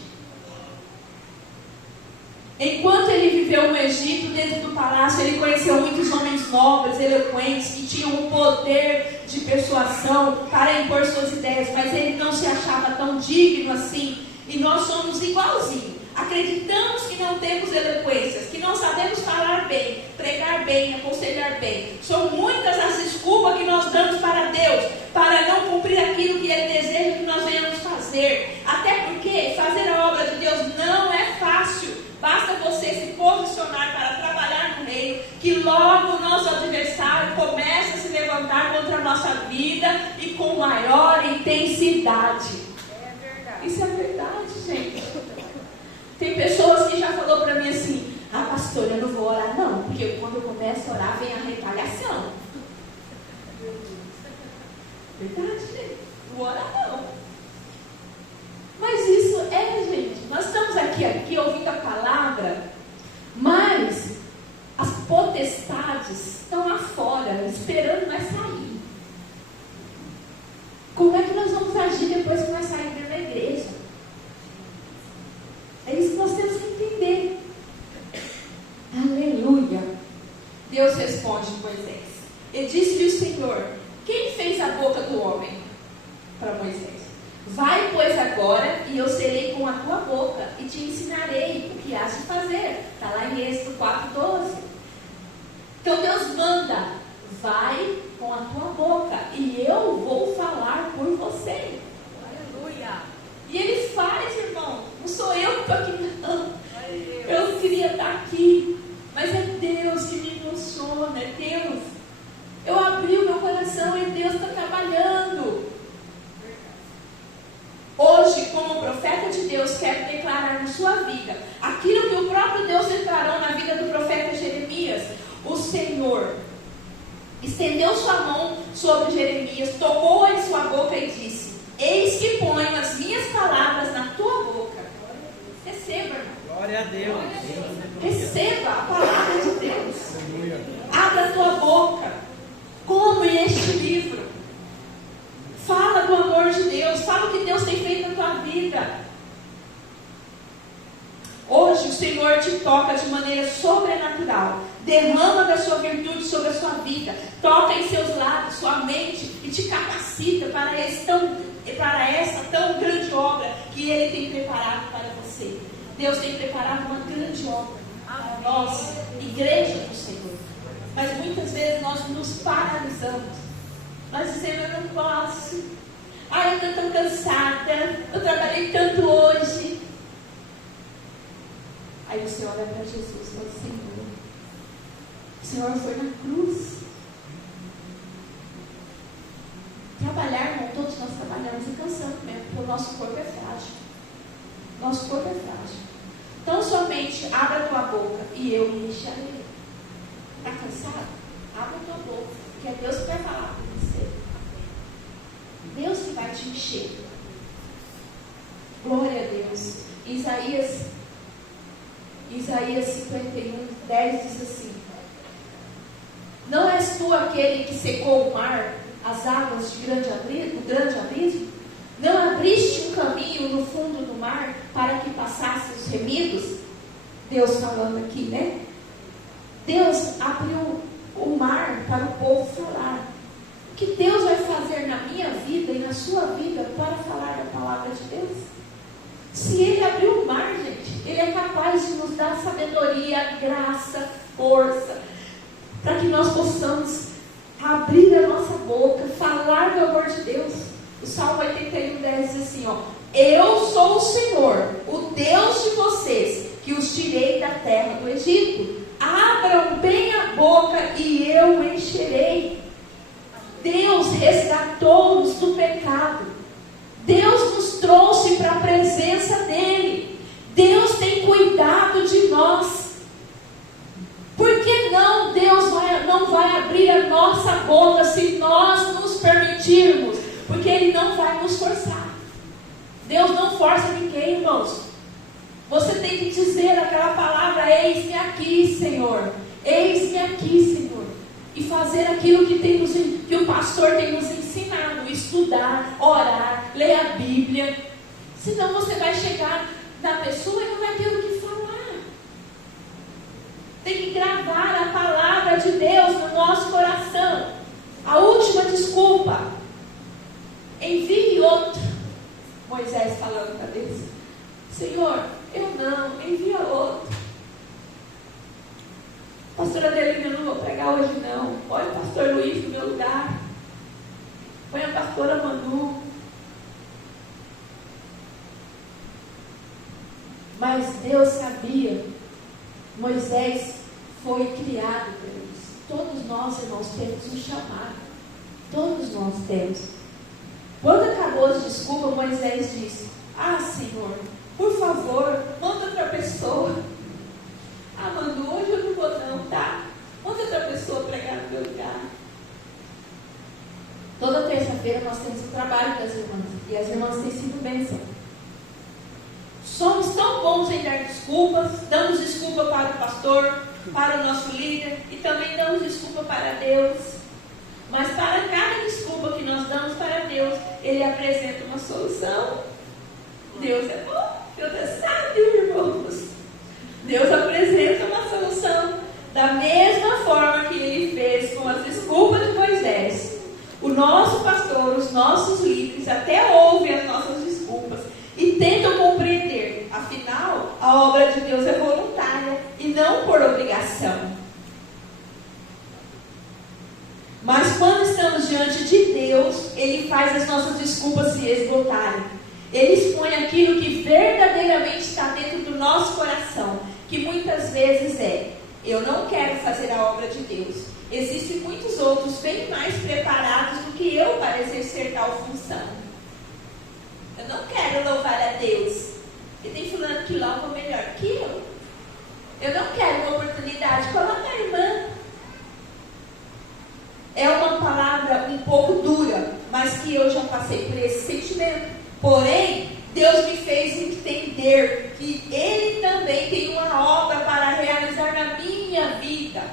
Enquanto ele viveu no Egito, dentro do palácio, ele conheceu muitos homens nobres, eloquentes, que tinham um poder de persuasão para impor suas ideias, mas ele não se achava tão digno assim. E nós somos igualzinhos. Acreditamos que não temos eloquências, que não sabemos falar bem, pregar bem, aconselhar bem. São muitas as desculpas que nós damos para Deus, para não cumprir aquilo que Ele deseja que nós venhamos fazer. Até porque fazer a obra de Deus não é fácil. Basta você se posicionar para trabalhar no reino, que logo o nosso adversário começa a se levantar contra a nossa vida e com maior intensidade. É verdade. Isso é verdade, gente. Tem pessoas que já falou para mim assim, pastor, eu não vou orar não, porque quando eu começo a orar vem a retaliação. Verdade, gente? Não vou orar não. Mas isso gente, nós estamos aqui ouvindo a palavra, mas as potestades estão lá fora, esperando nós sair. Como é que nós vamos agir depois que nós sairmos da igreja? É isso que nós temos que entender. Aleluia. Deus responde a Moisés. E disse-lhe o Senhor, quem fez a boca do homem? Para Moisés. Vai, pois, agora, e eu serei com a tua boca, e te ensinarei o que has de fazer. Está lá em Êxodo 4:12. Então Deus manda, vai com a tua boca, e eu vou falar por você. Aleluia. E Ele faz, irmão. Não sou eu que estou aqui, não. Eu criei como profeta de Deus, quero declarar na sua vida aquilo que o próprio Deus declarou na vida do profeta Jeremias. O Senhor estendeu sua mão sobre Jeremias, tocou em sua boca e disse: eis que ponho as minhas palavras na tua boca. Receba, irmão. Glória a Deus. Receba a palavra de Deus. Abra a tua boca, come este livro. Fala do amor de Deus, fala o que Deus tem feito na tua vida. Hoje o Senhor te toca de maneira sobrenatural. Derrama da sua virtude sobre a sua vida. Toca em seus lábios, sua mente, e te capacita para essa tão grande obra que Ele tem preparado para você. Deus tem preparado uma grande obra para nós, igreja do Senhor. Mas muitas vezes nós nos paralisamos. Nós dizemos: eu não posso. Ai, eu estou tão cansada. Eu trabalhei tanto hoje. Aí você olha para Jesus e fala: Senhor, o Senhor foi na cruz. Trabalhar, irmão, todos nós trabalhamos e cansamos mesmo, porque o nosso corpo é frágil. Nosso corpo é frágil. Então somente abra a tua boca e eu me encherei. Está cansado? Abra a tua boca, porque é Deus que vai falar com você. Deus que vai te encher. Glória a Deus. Isaías 51, 10 diz assim: não és tu aquele que secou o mar, as águas do grande abismo? Não abriste um caminho no fundo do mar para que passassem os remidos? Deus falando aqui, né? Deus abriu o mar para o povo falar. O que Deus vai fazer na minha vida e na sua vida para falar da palavra de Deus? Se Ele abriu o mar, gente, Ele é capaz de nos dar sabedoria, graça, força, para que nós possamos abrir a nossa boca, falar do amor de Deus. O Salmo 81, 10 diz assim, ó: eu sou o Senhor, o Deus de vocês, que os tirei da terra do Egito. Abram bem a boca e eu encherei. Deus resgatou-nos do pecado. Deus nos trouxe para a presença dEle. Deus tem cuidado de nós. Por que não Deus não vai abrir a nossa boca se nós nos permitirmos? Porque Ele não vai nos forçar. Deus não força ninguém, irmãos. Você tem que dizer aquela palavra: eis-me aqui, Senhor. Eis-me aqui, Senhor. E fazer aquilo que o pastor tem nos ensinado: estudar, orar, ler a Bíblia. Senão você vai chegar na pessoa e não vai ter o que falar. Tem que gravar a palavra de Deus no nosso coração. A última desculpa: envie outro. Moisés falando para Deus: Senhor, eu não, envia outro. Pastora Adelina, eu não vou pregar hoje não. Põe o pastor Luiz no meu lugar. Põe a pastora Manu. Mas Deus sabia. Moisés foi criado por Deus. Todos nós, irmãos, temos um chamado. Todos nós temos. Quando acabou as desculpas, Moisés disse: ah, Senhor, por favor, manda outra pessoa. Ah, Manu, hoje eu não vou não, tá? Manda outra pessoa pregar no meu lugar. Toda terça-feira nós temos o trabalho das irmãs. E as irmãs têm sido bênção. Somos tão bons em dar desculpas. Damos desculpa para o pastor, para o nosso líder. E também damos desculpa para Deus. Mas para cada desculpa que nós damos para Deus, Ele apresenta uma solução. Deus é bom, Deus é sábio, irmãos. Deus apresenta uma solução da mesma forma que Ele fez com as desculpas de Moisés. O nosso pastor, os nossos líderes até ouvem as nossas desculpas e tentam compreender. Afinal, a obra de Deus é voluntária e não por obrigação. Mas quando estamos diante de Deus, Ele faz as nossas desculpas se esgotarem. Ele expõe aquilo que verdadeiramente está dentro do nosso coração, que muitas vezes é: eu não quero fazer a obra de Deus. Existem muitos outros bem mais preparados do que eu para exercer tal função. Eu não quero louvar a Porém, Deus me fez entender que Ele também tem uma obra para realizar na minha vida,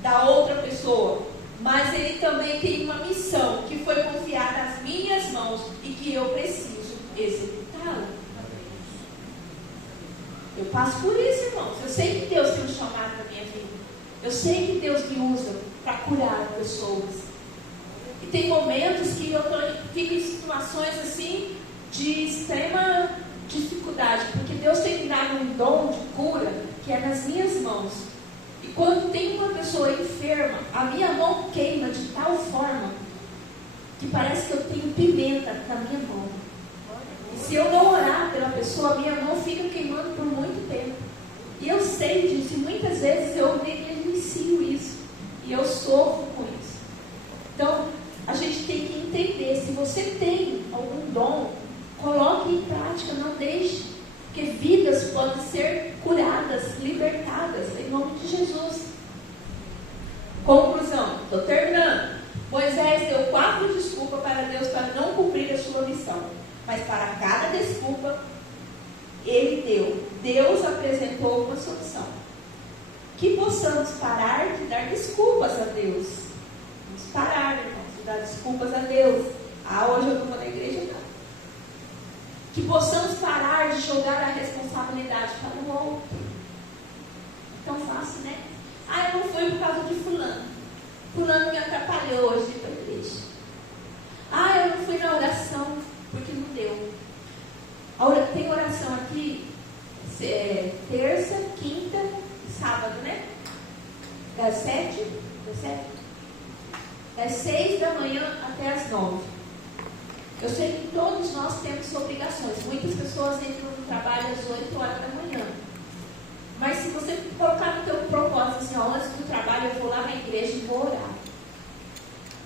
da outra pessoa. Mas Ele também tem uma missão que foi confiada às minhas mãos e que eu preciso executá-la. Eu passo por isso, irmãos. Eu sei que Deus tem um chamado na minha vida. Eu sei que Deus me usa para curar pessoas. E tem momentos que eu fico em situações assim de extrema dificuldade, porque Deus tem me dado um dom de cura que é nas minhas mãos. E quando tem uma pessoa enferma, a minha mão queima de tal forma que parece que eu tenho pimenta na minha mão. E se eu não orar pela pessoa, a minha mão fica queimando por muito tempo. E eu sei disso, e muitas vezes eu negligencio isso. E eu sofro com isso. Então, a gente tem que entender, se você tem algum dom, coloque em prática, não deixe. Porque vidas podem ser curadas, libertadas, em nome de Jesus. Conclusão, estou terminando. Moisés deu 4 desculpas para Deus para não cumprir a sua missão. Mas para cada desculpa, ele deu. Deus apresentou uma solução. Que possamos parar de dar desculpas a Deus. Vamos parar, irmãos, de dar desculpas a Deus. Hoje eu não vou na igreja, não. Que possamos parar de jogar a responsabilidade para o outro. Tão fácil, né? Eu não fui por causa de fulano. Fulano me atrapalhou hoje para a igreja. Eu não fui na oração porque não deu. Tem oração aqui terça, quinta e sábado, né? Das 7, das 6 da manhã até as 9. Eu sei que todos nós temos obrigações. Muitas pessoas entram no trabalho às 8 horas da manhã. Mas se você colocar no teu propósito assim, antes do trabalho eu vou lá na igreja e vou orar.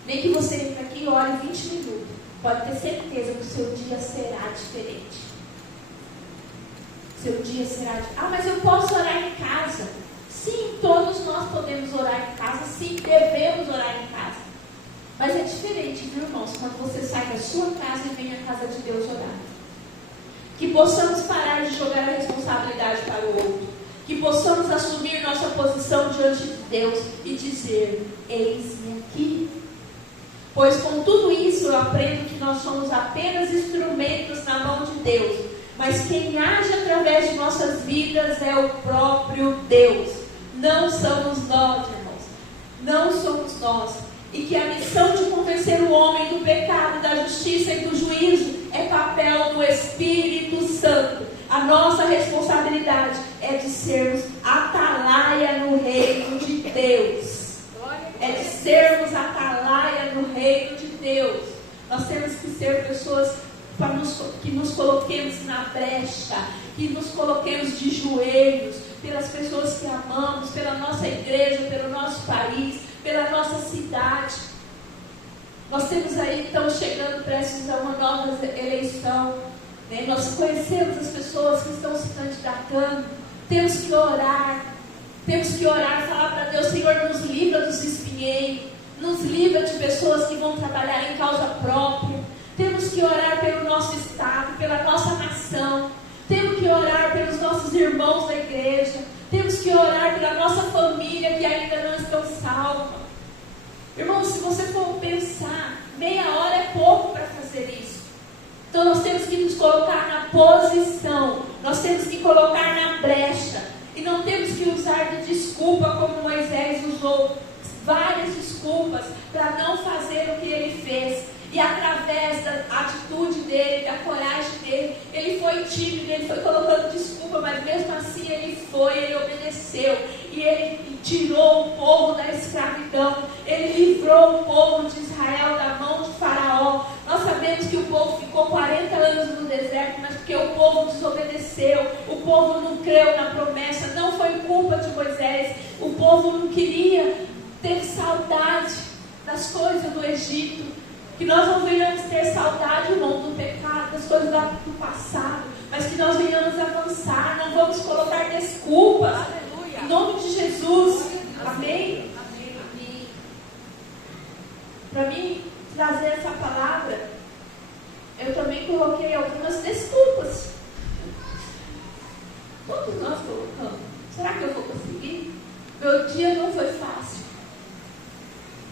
Nem que você entre aqui e ore 20 minutos. Pode ter certeza que o seu dia será diferente. Seu dia será diferente. Mas eu posso orar em casa. Sim, todos nós podemos orar em casa. Sim, devemos orar em casa. Mas é diferente, viu, irmãos, quando você sai da sua casa e vem à casa de Deus orar. Que possamos parar de jogar a responsabilidade para o outro. Que possamos assumir nossa posição diante de Deus e dizer: eis-me aqui. Pois com tudo isso eu aprendo que nós somos apenas instrumentos na mão de Deus. Mas quem age através de nossas vidas é o próprio Deus. Não somos nós, irmãos. Não somos nós. E que a missão de convencer o homem do pecado, da justiça e do juízo é papel do Espírito Santo. A nossa responsabilidade é de sermos atalaia no reino de Deus. É de sermos atalaia no reino de Deus. Nós temos que ser pessoas que nos coloquemos na brecha, que nos coloquemos de joelhos pelas pessoas que amamos, pela nossa igreja, pelo nosso país, pela nossa cidade. Nós temos aí, estamos chegando prestes a uma nova eleição, né? Nós conhecemos as pessoas que estão se candidatando. Temos que orar, falar para Deus: Senhor, nos livra dos espinheiros, nos livra de pessoas que vão trabalhar em causa própria. Temos que orar pelo nosso estado, pela nossa nação. Temos que orar pelos nossos irmãos da igreja. Temos que orar pela nossa família que ainda não estão salva. Irmãos, se você for pensar, meia hora é pouco para fazer isso. Então nós temos que nos colocar na posição. Nós temos que colocar na brecha. E não temos que usar de desculpa como Moisés usou. Várias desculpas para não fazer o que ele fez. E através da atitude dele, da coragem dele, ele foi tímido, ele foi colocando desculpa, mas mesmo assim ele obedeceu. E ele tirou o povo da escravidão, ele livrou o povo de Israel da mão de Faraó. Nós sabemos que o povo ficou 40 anos no deserto, mas porque o povo desobedeceu, o povo não creu na promessa, não foi culpa de Moisés. O povo não queria, teve saudade das coisas do Egito. Que nós não venhamos ter saudade, irmão, do pecado, das coisas do passado, mas que nós venhamos avançar, não vamos colocar desculpas. Aleluia. Em nome de Jesus. Amém? Amém. Para mim, trazer essa palavra, eu também coloquei algumas desculpas. Todos nós colocamos. Será que eu vou conseguir? Meu dia não foi fácil.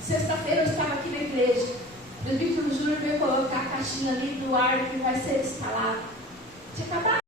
Sexta-feira eu estava aqui na igreja. O presbítero Júnior veio colocar a caixinha ali do ar que vai ser